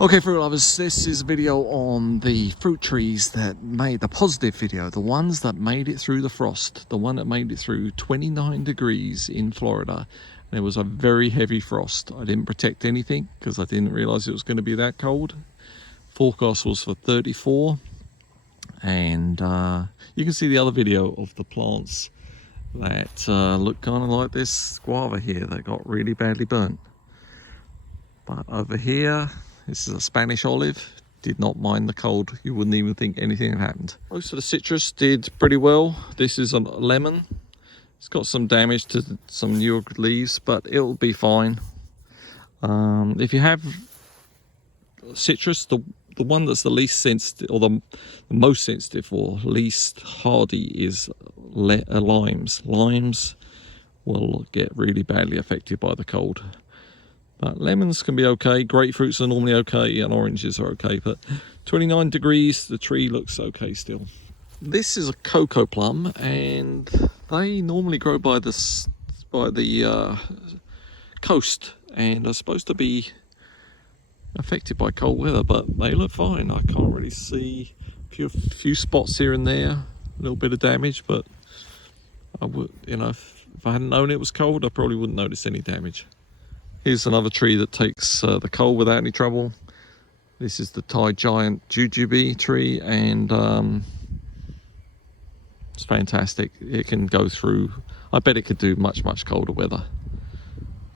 Okay, fruit lovers, this is a video on the fruit trees that made the positive video, the ones that made it through the frost, the one that made it through 29 degrees in Florida. And it was a very heavy frost. I didn't protect anything because I didn't realize it was going to be that cold. Forecast was for 34. And you can see the other video of the plants that look kind of like this guava here that got really badly burnt. But over here, this is a Spanish olive, did not mind the cold. You wouldn't even think anything had happened. Most of the citrus did pretty well. This is a lemon. It's got some damage to some newer leaves, but it'll be fine. If you have citrus, the one that's the least sensitive, or the most sensitive or least hardy is limes. Limes will get really badly affected by the cold. But lemons can be okay, grapefruits are normally okay, and oranges are okay, but 29 degrees, the tree looks okay still. This is a cocoa plum, and they normally grow by the coast, and are supposed to be affected by cold weather, but they look fine. I can't really see a few spots here and there, a little bit of damage, but I would, if I hadn't known it was cold, I probably wouldn't notice any damage. Here's another tree that takes the cold without any trouble. This is the Thai giant Jujube tree, and it's fantastic. It can go through, I bet it could do much colder weather.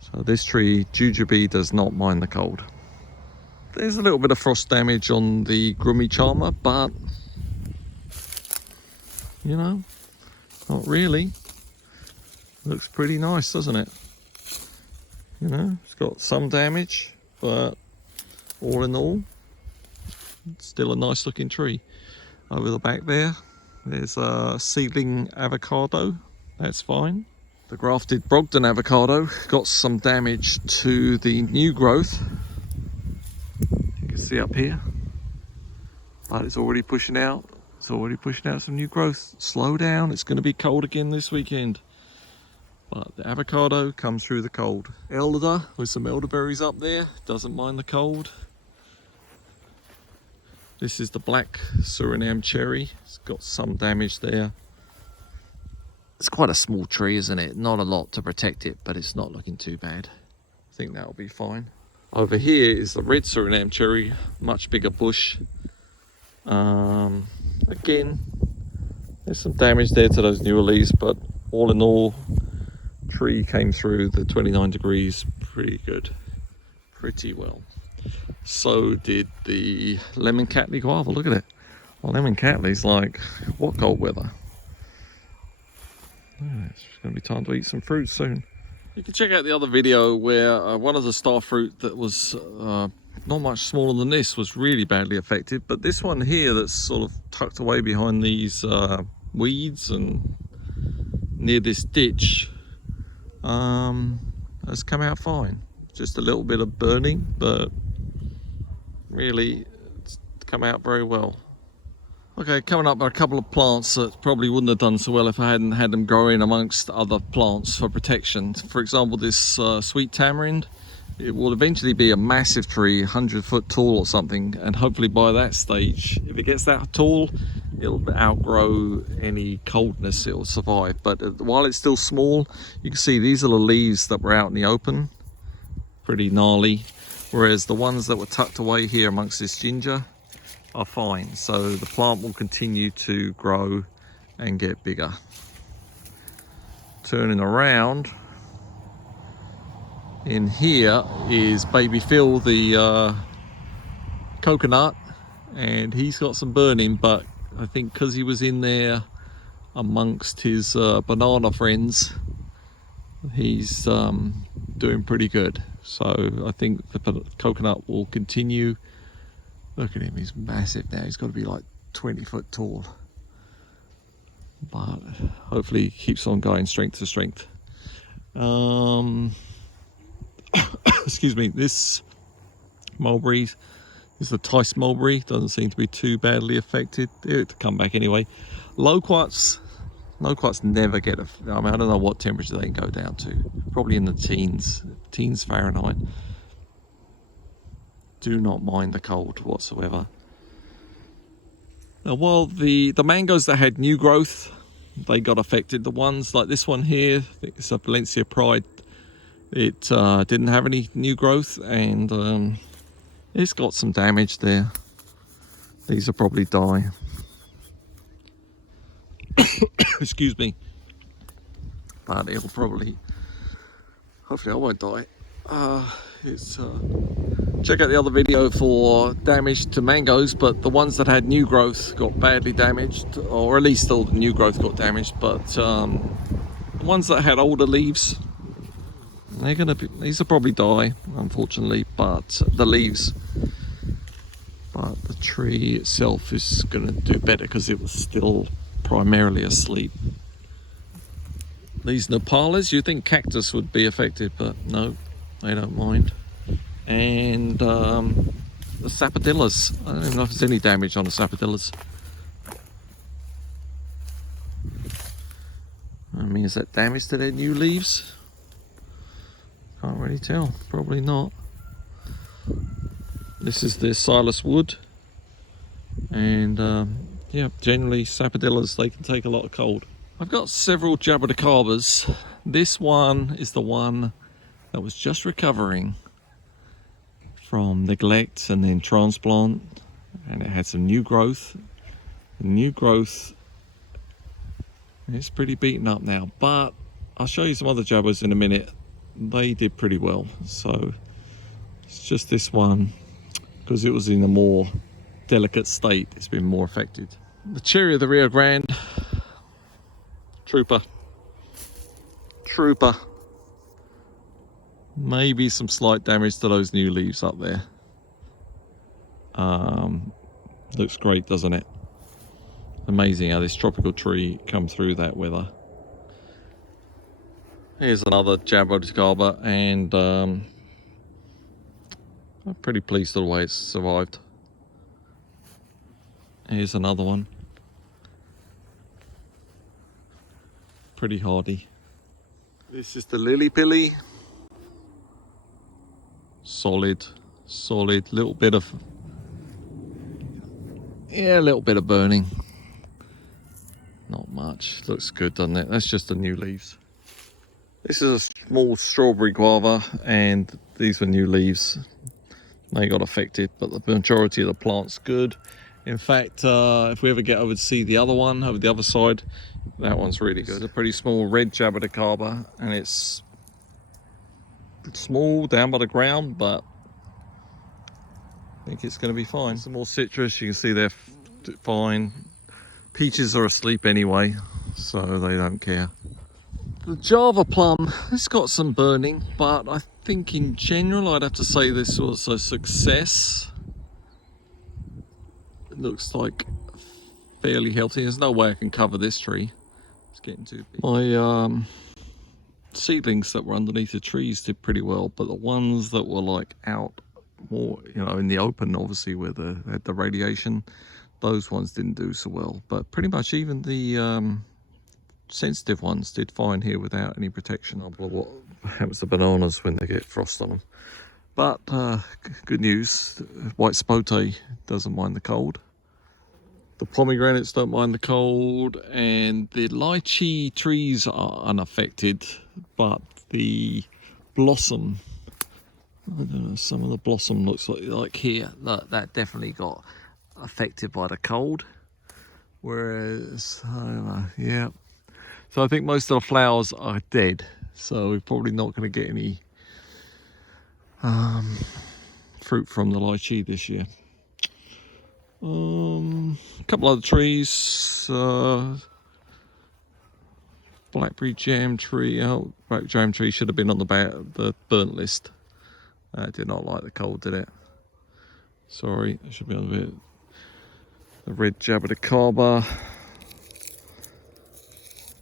So this tree, Jujube, does not mind the cold. There's a little bit of frost damage on the Grummy Charmer, but not really. Looks pretty nice, doesn't it? It's got some damage, but all in all, it's still a nice looking tree. Over the back there's a seedling avocado. That's fine. The grafted Brogden avocado got some damage to the new growth. You can see up here, but it's already pushing out. It's already pushing out some new growth. Slow down, it's going to be cold again this weekend. But the avocado comes through the cold. Elder with some elderberries up there, doesn't mind the cold. This is the black Suriname cherry. It's got some damage there. It's quite a small tree, isn't it? Not a lot to protect it, but it's not looking too bad. I think that'll be fine. Over here is the red Suriname cherry, much bigger bush. Again, there's some damage there to those newer leaves, but all in all, tree came through the 29 degrees pretty well. So did the lemon cattleya guava. Look at it. Well, lemon cattleya's like, what cold weather? It's going to be time to eat some fruit soon. You can check out the other video where one of the star fruit that was not much smaller than this was really badly affected, but this one here that's sort of tucked away behind these weeds and near this ditch has come out fine. Just a little bit of burning, but really it's come out very well. Okay, coming up are a couple of plants that probably wouldn't have done so well if I hadn't had them growing amongst other plants for protection. For example, this sweet tamarind, it will eventually be a massive tree, 100-foot tall or something, and hopefully by that stage, if it gets that tall, it'll outgrow any coldness, it'll survive. But while it's still small, you can see these are the leaves that were out in the open, pretty gnarly, whereas the ones that were tucked away here amongst this ginger are fine. So the plant will continue to grow and get bigger. Turning around, in here is baby Phil, the coconut, and he's got some burning, but I think because he was in there amongst his banana friends, he's doing pretty good. So I think the coconut will continue. Look at him, he's massive now. He's got to be like 20 foot tall, but hopefully he keeps on going strength to strength. Excuse me, this mulberry is the Tice mulberry, doesn't seem to be too badly affected. It'll come back anyway. Loquats never get I don't know what temperature they can go down to, probably in the teens Fahrenheit. do not mind the cold whatsoever. Now, while the mangoes that had new growth, they got affected. The ones like this one here, I think it's a Valencia Pride, it didn't have any new growth, and it's got some damage there. These will probably die. Excuse me. But it'll probably, hopefully I won't die. Check out the other video for damage to mangoes, but the ones that had new growth got badly damaged, or at least all the new growth got damaged. But the ones that had older leaves, these will probably die, unfortunately. But the leaves, but the tree itself is gonna do better because it was still primarily asleep. These Nepalis, you think cactus would be affected, but no, they don't mind. And the Sapodillas, I don't know if there's any damage on the Sapodillas. I mean, is that damage to their new leaves? Can't really tell, probably not. This is the Silas wood, and yeah, generally Sapodillas, they can take a lot of cold. I've got several Jaboticabas. This one is the one that was just recovering from neglect and then transplant, and it had some new growth. The new growth is pretty beaten up now, but I'll show you some other Jabos in a minute. They did pretty well, so it's just this one, because it was in a more delicate state, it's been more affected. The cherry of the Rio Grande, trooper. Maybe some slight damage to those new leaves up there. Looks great, doesn't it? Amazing how this tropical tree come through that weather. Here's another Jaboticaba, and I'm pretty pleased with the way it's survived. Here's another one. Pretty hardy. This is the Lily Pilly. Solid, little bit of, yeah, a little bit of burning. Not much, looks good, doesn't it? That's just the new leaves. This is a small strawberry guava, and these were new leaves. They got affected, but the majority of the plant's good. In fact, if we ever get over to see the other one over the other side, that one's really good. It's a pretty small red Jaboticaba, and it's small down by the ground, but I think it's going to be fine. Some more citrus, you can see they're fine. Peaches are asleep anyway, so they don't care. The Java plum, it's got some burning, but I think in general I'd have to say this was a success. It looks like fairly healthy. There's no way I can cover this tree. It's getting too big. My seedlings that were underneath the trees did pretty well, but the ones that were like out more, you know, in the open, obviously where they had the radiation, those ones didn't do so well. But pretty much even the sensitive ones did fine here without any protection. I don't know what happens to bananas when they get frost on them. But good news, white sapote doesn't mind the cold. The pomegranates don't mind the cold, and the lychee trees are unaffected, but the blossom, I don't know, some of the blossom looks like here, that definitely got affected by the cold. Whereas, I don't know, yeah. So I think most of the flowers are dead, so we're probably not going to get any fruit from the lychee this year. A couple other trees, Blackberry Jam Tree. Oh, Blackberry Jam Tree should have been on the burnt list. Did not like the cold, did it? Sorry, it should be on the red Jaboticaba.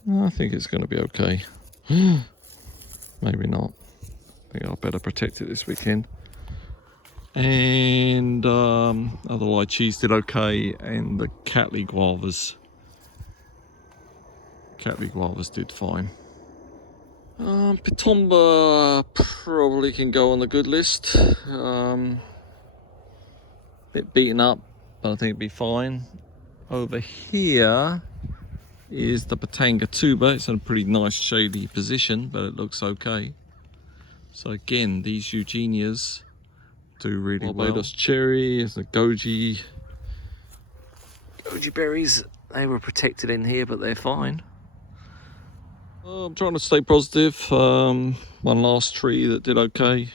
I think it's going to be okay. Maybe not. I think I'll better protect it this weekend. And other lychees did okay, and the Cattleya guavas. Cattleya guavas did fine. Pitomba probably can go on the good list. bit beaten up, but I think it'd be fine. Over here is the Patanga tuber. It's in a pretty nice shady position, but it looks okay. So again, these Eugenias do really well. Barbados cherry is the goji berries. They were protected in here, but they're fine. I'm trying to stay positive. One last tree that did okay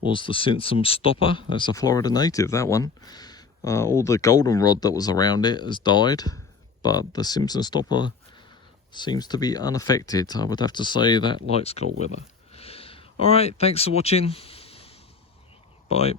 was the Simpson stopper. That's a Florida native, that one. All the goldenrod that was around it has died, but the Simpson stopper seems to be unaffected. I would have to say that likes cold weather. All right, thanks for watching. Bye.